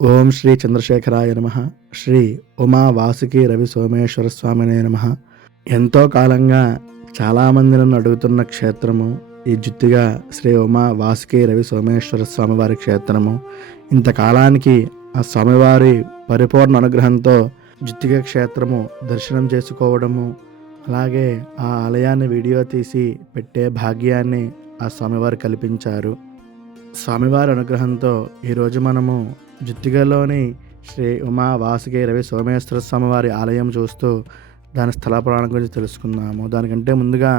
ఓం శ్రీ చంద్రశేఖరాయ నమః. శ్రీ ఉమా వాసుకి రవి సోమేశ్వర స్వామినే నమః. ఎంతో కాలంగా చాలామంది నన్ను అడుగుతున్న క్షేత్రము ఈ జుత్తిగా శ్రీ ఉమా వాసుకి రవి సోమేశ్వర స్వామివారి క్షేత్రము. ఇంతకాలానికి ఆ స్వామివారి పరిపూర్ణ అనుగ్రహంతో జుత్తిగా క్షేత్రము దర్శనం చేసుకోవడము, అలాగే ఆ ఆలయాన్ని వీడియో తీసి పెట్టే భాగ్యాన్ని ఆ స్వామివారు కల్పించారు. స్వామివారి అనుగ్రహంతో ఈరోజు మనము జుత్తిగలోని శ్రీ ఉమా వాసుకి రవి సోమేశ్వర స్వామివారి ఆలయం చూస్తూ దాని స్థల పురాణం గురించి తెలుసుకుందాము. దానికంటే ముందుగా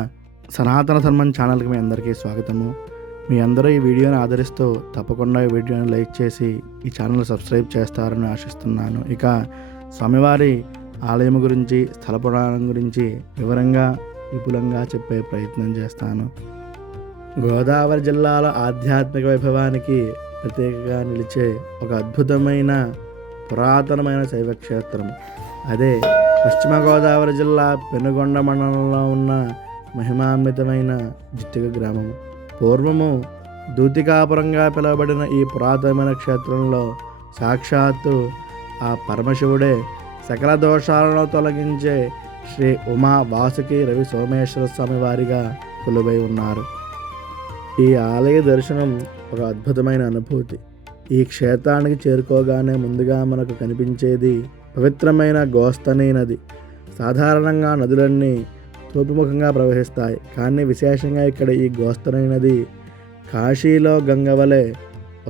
సనాతన ధర్మం ఛానల్కి మీ అందరికీ స్వాగతము. మీ అందరూ ఈ వీడియోని ఆదరిస్తూ తప్పకుండా ఈ వీడియోని లైక్ చేసి ఈ ఛానల్ సబ్స్క్రైబ్ చేస్తారని ఆశిస్తున్నాను. ఇక స్వామివారి ఆలయం గురించి స్థల పురాణం గురించి వివరంగా విపులంగా చెప్పే ప్రయత్నం చేస్తాను. గోదావరి జిల్లాలో ఆధ్యాత్మిక వైభవానికి ప్రత్యేకంగా నిలిచే ఒక అద్భుతమైన పురాతనమైన శైవక్షేత్రం. అదే పశ్చిమ గోదావరి జిల్లా పెనుగొండ మండలంలో ఉన్న మహిమాన్వితమైన జుత్తిగ గ్రామం. పూర్వము దూతికాపురంగా పిలువబడిన ఈ పురాతనమైన క్షేత్రంలో సాక్షాత్తు ఆ పరమశివుడే సకల దోషాలను తొలగించే శ్రీ ఉమా వాసుకి రవి సోమేశ్వర స్వామి వారిగా కొలువై ఉన్నారు. ఈ ఆలయ దర్శనం ఒక అద్భుతమైన అనుభూతి. ఈ క్షేత్రానికి చేరుకోగానే ముందుగా మనకు కనిపించేది పవిత్రమైన గోస్తని నది. సాధారణంగా నదులన్నీ తూర్పుముఖంగా ప్రవహిస్తాయి, కానీ విశేషంగా ఇక్కడ ఈ గోస్తని నది కాశీలో గంగ వలె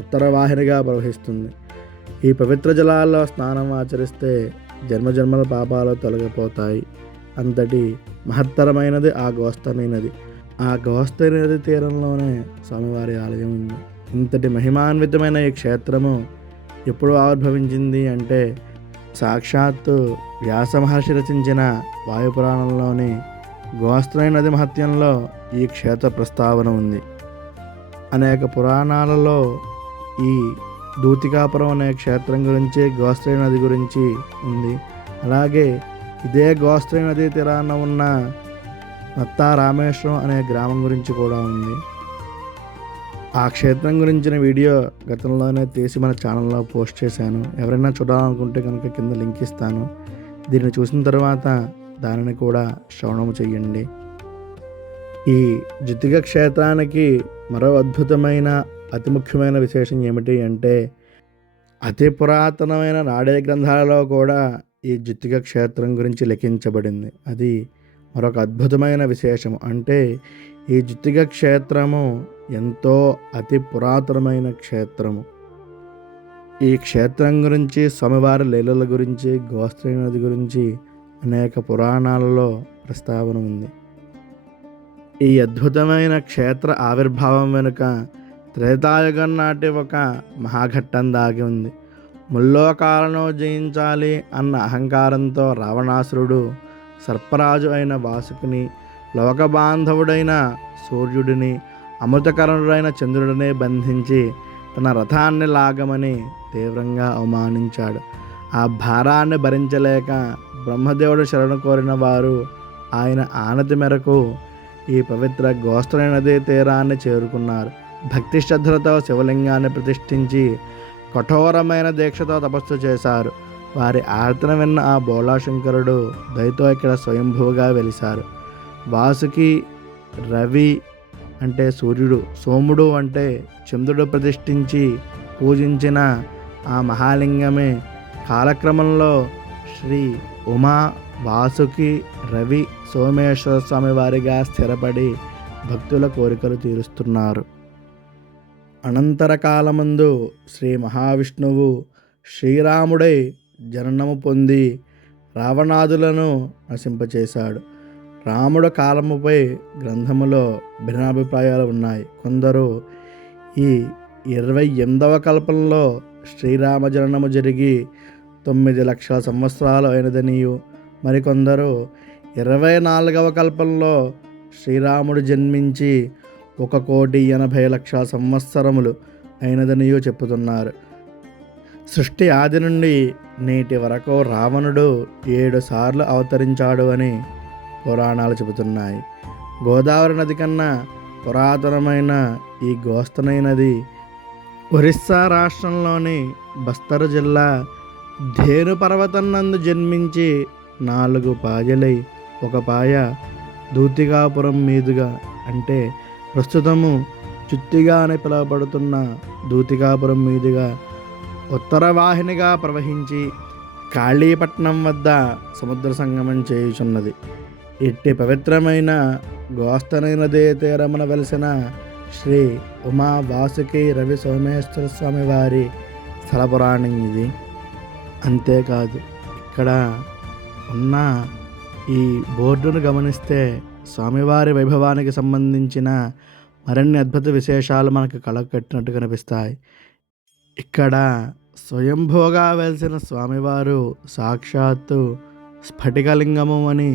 ఉత్తరవాహినిగా ప్రవహిస్తుంది. ఈ పవిత్ర జలాల్లో స్నానం ఆచరిస్తే జన్మజన్మల పాపాలు తొలగిపోతాయి. అంతటి మహత్తరమైనది ఆ గోస్తని నది. ఆ గోస్తని నది తీరంలోనే స్వామివారి ఆలయం ఉంది. ఇంతటి మహిమాన్వితమైన ఈ క్షేత్రము ఎప్పుడు ఆవిర్భవించింది అంటే సాక్షాత్తు వ్యాస మహర్షి రచించిన వాయుపురాణంలోని గోస్తని నది మహత్యంలో ఈ క్షేత్ర ప్రస్తావన ఉంది. అనేక పురాణాలలో ఈ దూతికాపురం అనే క్షేత్రం గురించి, గోస్తని నది గురించి ఉంది. అలాగే ఇదే గోస్తని నది తీరాన ఉన్న నత్తా రామేశ్వరం అనే గ్రామం గురించి కూడా ఉంది. ఆ క్షేత్రం గురించిన వీడియో గతంలోనే తీసి మన ఛానల్లో పోస్ట్ చేశాను. ఎవరైనా చూడాలనుకుంటే కనుక కింద లింక్ ఇస్తాను. దీన్ని చూసిన తర్వాత దానిని కూడా శ్రవణము చెయ్యండి. ఈ జుత్తిగ క్షేత్రానికి మరో అద్భుతమైన అతి ముఖ్యమైన విశేషం ఏమిటి అంటే అతి పురాతనమైన నాడే గ్రంథాలలో కూడా ఈ జుత్తిగ క్షేత్రం గురించి లిఖించబడింది. అది మరొక అద్భుతమైన విశేషం. అంటే ఈ జుత్తిగ క్షేత్రము ఎంతో అతి పురాతనమైన క్షేత్రము. ఈ క్షేత్రం గురించి, స్వామివారి లీలల గురించి, గోస్తని నది గురించి అనేక పురాణాలలో ప్రస్తావన ఉంది. ఈ అద్భుతమైన క్షేత్ర ఆవిర్భావం వెనుక త్రేతాయుగం నాటి ఒక మహాఘట్టం దాగి ఉంది. ముల్లోకాలను జయించాలి అన్న అహంకారంతో రావణాసురుడు సర్పరాజు అయిన వాసుకిని, లోకబాంధవుడైన సూర్యుడిని, అమృతకరుడైన చంద్రుడిని బంధించి తన రథాన్ని లాగమని తీవ్రంగా అవమానించాడు. ఆ భారాన్ని భరించలేక బ్రహ్మదేవుడు శరణు కోరిన వారు ఆయన ఆనతి మేరకు ఈ పవిత్ర గోస్తని నదీ తీరాన్ని చేరుకున్నారు. భక్తి శ్రద్ధలతో శివలింగాన్ని ప్రతిష్ఠించి కఠోరమైన దీక్షతో తపస్సు చేశారు. వారి ఆర్తన విన్న ఆ బోళాశంకరుడు దయతో ఇక్కడ స్వయంభూగా వెలిశారు. వాసుకి రవి అంటే సూర్యుడు, సోముడు అంటే చంద్రుడు ప్రతిష్ఠించి పూజించిన ఆ మహాలింగమే కాలక్రమంలో శ్రీ ఉమా వాసుకి రవి సోమేశ్వర స్వామి వారిగా స్థిరపడి భక్తుల కోరికలు తీరుస్తున్నారు. అనంతర కాలమందు శ్రీ మహావిష్ణువు శ్రీరాముడై జననము పొంది రావణాదులను నశింపచేశాడు. రాముడు కాలముపై గ్రంథములో భిన్నాభిప్రాయాలు ఉన్నాయి. కొందరు ఈ 28వ కల్పంలో శ్రీరామ జననము జరిగి 9 లక్షల సంవత్సరాలు అయినదనియు, మరికొందరు 24వ కల్పంలో శ్రీరాముడు జన్మించి 1,80,00,000 సంవత్సరములు అయినదనియు చెప్పుతున్నారు. సృష్టి ఆది నుండి నేటి వరకు రావణుడు 7 సార్లు అవతరించాడు అని పురాణాలు చెబుతున్నాయి. గోదావరి నది కన్నా పురాతనమైన ఈ గోస్తని నది ఒరిస్సా రాష్ట్రంలోని బస్తరు జిల్లా ధేను పర్వతం నందు జన్మించి 4 పాయలై ఒక పాయ దూతికాపురం మీదుగా అంటే ప్రస్తుతము చుత్తిగా అని పిలువబడుతున్న దూతికాపురం మీదుగా ఉత్తర వాహినిగా ప్రవహించి కాళీపట్నం వద్ద సముద్ర సంగమం చేయుచున్నది. ఇట్టి పవిత్రమైన గోస్తని నదీ తీరమున వెలిసిన శ్రీ ఉమా వాసుకి రవి సోమేశ్వర స్వామి వారి స్థల పురాణం ఇది. అంతేకాదు ఇక్కడ ఉన్న ఈ బోర్డును గమనిస్తే స్వామివారి వైభవానికి సంబంధించిన మరిన్ని అద్భుత విశేషాలు మనకు కళ్ళకు కట్టినట్టు కనిపిస్తాయి. ఇక్కడ స్వయంభూగా వెలిసిన స్వామివారు సాక్షాత్తు స్ఫటికలింగము అని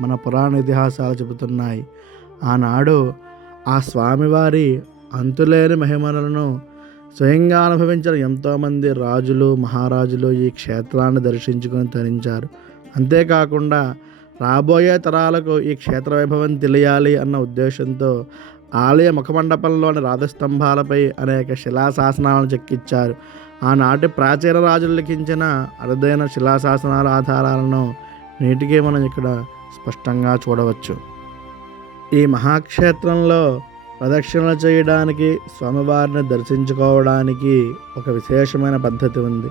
మన పురాణ ఇతిహాసాలు చెబుతున్నాయి. ఆనాడు ఆ స్వామివారి అంతులేని మహిమలను స్వయంగా అనుభవించిన ఎంతోమంది రాజులు మహారాజులు ఈ క్షేత్రాన్ని దర్శించుకొని తరించారు. అంతేకాకుండా రాబోయే తరాలకు ఈ క్షేత్ర వైభవం తెలియాలి అన్న ఉద్దేశంతో ఆలయ ముఖమండపంలోని రాధస్తంభాలపై అనేక శిలాశాసనాలను చెక్కించారు. ఆనాటి ప్రాచీన రాజులు లిఖించిన అరుదైన శిలాశాసనాల ఆధారాలను నేటికే మనం ఇక్కడ స్పష్టంగా చూడవచ్చు. ఈ మహాక్షేత్రంలో ప్రదక్షిణలు చేయడానికి స్వామివారిని దర్శించుకోవడానికి ఒక విశేషమైన పద్ధతి ఉంది.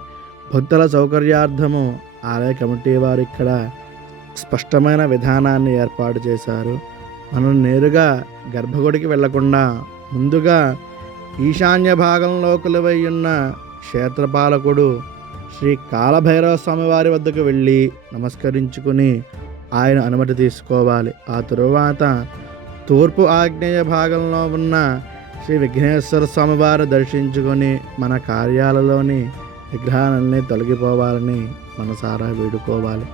భక్తుల సౌకర్యార్థము ఆలయ కమిటీ వారు ఇక్కడ స్పష్టమైన విధానాన్ని ఏర్పాటు చేశారు. మనం నేరుగా గర్భగుడికి వెళ్లకుండా ముందుగా ఈశాన్య భాగంలో కొలువై ఉన్న క్షేత్రపాలకుడు శ్రీ కాలభైరవ స్వామివారి వద్దకు వెళ్ళి నమస్కరించుకుని ఆయన అనుమతి తీసుకోవాలి. ఆ తరువాత తూర్పు ఆగ్నేయ భాగంలో ఉన్న శ్రీ విఘ్నేశ్వర స్వామివారిని దర్శించుకొని మన కార్యాలలోని విగ్రహాలన్నీ తొలగిపోవాలని మనసారా వేడుకోవాలి.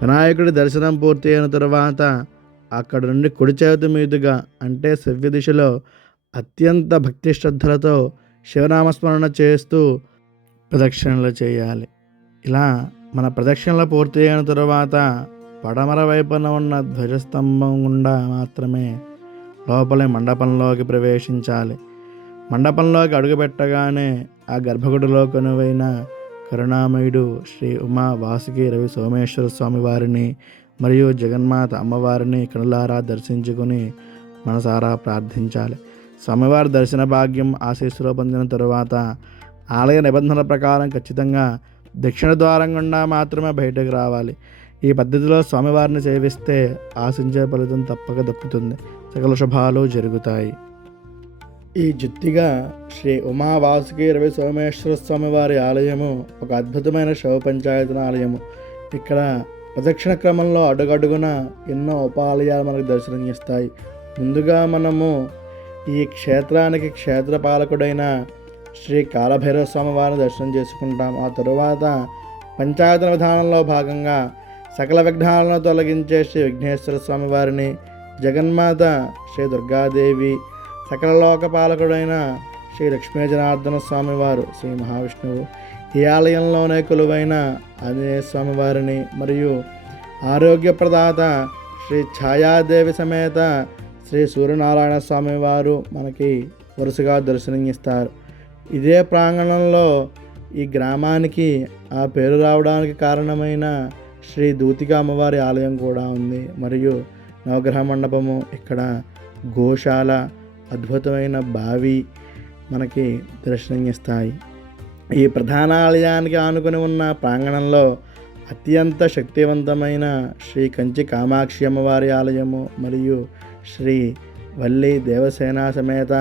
వినాయకుడి దర్శనం పూర్తి అయిన తరువాత అక్కడ నుండి కుడి చేతి మీదుగా అంటే సవ్య దిశలో అత్యంత భక్తి శ్రద్ధలతో శివనామస్మరణ చేస్తూ ప్రదక్షిణలు చేయాలి. ఇలా మన ప్రదక్షిణలు పూర్తి అయిన తరువాత పడమర వైపున ఉన్న ధ్వజస్తంభం గుండా మాత్రమే లోపలి మండపంలోకి ప్రవేశించాలి. మండపంలోకి అడుగుపెట్టగానే ఆ గర్భగుడిలో కొనువైన కరుణామయుడు శ్రీ ఉమా వాసుకి రవి సోమేశ్వర స్వామి వారిని మరియు జగన్మాత అమ్మవారిని కనులారా దర్శించుకుని మనసారా ప్రార్థించాలి. స్వామివారి దర్శన భాగ్యం ఆశీస్సులో పొందిన తరువాత ఆలయ నిబంధనల ప్రకారం ఖచ్చితంగా దక్షిణ ద్వారం గుండా మాత్రమే బయటకు రావాలి. ఈ పద్ధతిలో స్వామివారిని సేవిస్తే ఆశించే ఫలితం తప్పక దక్కుతుంది. సకల శుభాలు జరుగుతాయి. ఈ జుత్తిగా శ్రీ ఉమా వాసుకి రవి సోమేశ్వర స్వామి వారి ఆలయము ఒక అద్భుతమైన శివ పంచాయతన ఆలయము. ఇక్కడ ప్రదక్షిణ క్రమంలో అడుగడుగున ఎన్నో ఉపాలయాలు మనకు దర్శనం ఇస్తాయి. ముందుగా మనము ఈ క్షేత్రానికి క్షేత్రపాలకుడైన శ్రీ కాలభైరవ స్వామి వారిని దర్శనం చేసుకుంటాం. ఆ తరువాత పంచాయతన విధానంలో భాగంగా సకల విఘ్నాలను తొలగించే శ్రీ విఘ్నేశ్వర స్వామి వారిని, జగన్మాత శ్రీ దుర్గాదేవి, సకల లోకపాలకుడైన శ్రీ లక్ష్మీ జనార్దన స్వామివారు శ్రీ మహావిష్ణువు, ఈ ఆలయంలోనే కొలువైన ఆంజనేయ స్వామి వారిని మరియు ఆరోగ్యప్రదాత శ్రీ ఛాయాదేవి సమేత శ్రీ సూర్యనారాయణ స్వామి వారు మనకి వరుసగా దర్శనం ఇస్తారు. ఇదే ప్రాంగణంలో ఈ గ్రామానికి ఆ పేరు రావడానికి కారణమైన శ్రీ దూతిక అమ్మవారి ఆలయం కూడా ఉంది. మరియు నవగ్రహ మండపము, ఇక్కడ గోశాల, అద్భుతమైన బావి మనకి దర్శనం ఇస్తాయి. ఈ ప్రధాన ఆలయానికి ఆనుకుని ఉన్న ప్రాంగణంలో అత్యంత శక్తివంతమైన శ్రీ కంచి కామాక్షి అమ్మవారి ఆలయము మరియు శ్రీ వల్లి దేవసేన సమేత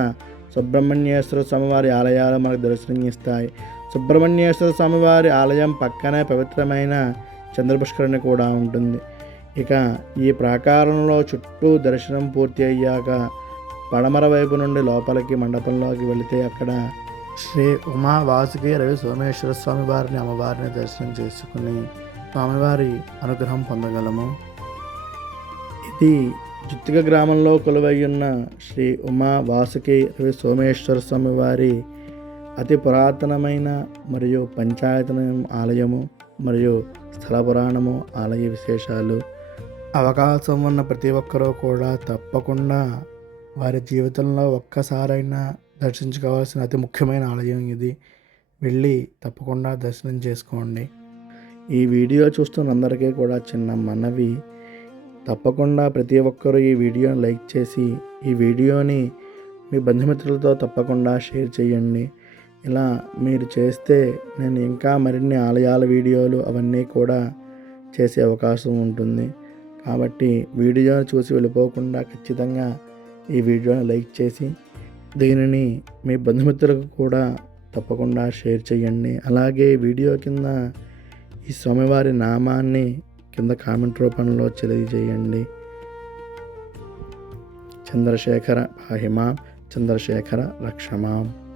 సుబ్రహ్మణ్యేశ్వర స్వామివారి ఆలయాలు మనకు దర్శనం ఇస్తాయి. సుబ్రహ్మణ్యేశ్వర స్వామివారి ఆలయం పక్కనే పవిత్రమైన చంద్రపుష్కరిణి కూడా ఉంటుంది. ఇక ఈ ప్రాకారంలో చుట్టూ దర్శనం పూర్తి అయ్యాక పడమర వైపు నుండి లోపలికి మండపంలోకి వెళితే అక్కడ శ్రీ ఉమా వాసుకి రవి సోమేశ్వర స్వామి వారిని అమ్మవారిని దర్శనం చేసుకుని స్వామివారి అనుగ్రహం పొందగలము. ఇది జుత్తిక గ్రామంలో కొలువై ఉన్న శ్రీ ఉమా వాసుకి రవి సోమేశ్వర స్వామి వారి అతి పురాతనమైన మరియు పంచాయతన ఆలయము మరియు స్థల పురాణము, ఆలయ విశేషాలు. అవకాశం ఉన్న ప్రతి ఒక్కరూ కూడా తప్పకుండా వారి జీవితంలో ఒక్కసారైనా దర్శించుకోవాల్సిన అతి ముఖ్యమైన ఆలయం ఇది. వెళ్ళి తప్పకుండా దర్శనం చేసుకోండి. ఈ వీడియో చూస్తున్న అందరికీ కూడా చిన్న మనవి, తప్పకుండా ప్రతి ఒక్కరూ ఈ వీడియోని లైక్ చేసి ఈ వీడియోని మీ బంధుమిత్రులతో తప్పకుండా షేర్ చేయండి. ఇలా మీరు చేస్తే నేను ఇంకా మరిన్ని ఆలయాల వీడియోలు అవన్నీ కూడా చేసే అవకాశం ఉంటుంది. కాబట్టి వీడియోని చూసి వెళ్ళిపోకుండా ఖచ్చితంగా ఈ వీడియోని లైక్ చేసి దీనిని మీ బంధుమిత్రులకు కూడా తప్పకుండా షేర్ చేయండి. అలాగే వీడియో కింద ఈ స్వామివారి నామాన్ని కింద కామెంట్ రూపంలో తెలియజేయండి. చంద్రశేఖర పాహిమాం, చంద్రశేఖర రక్షమాం.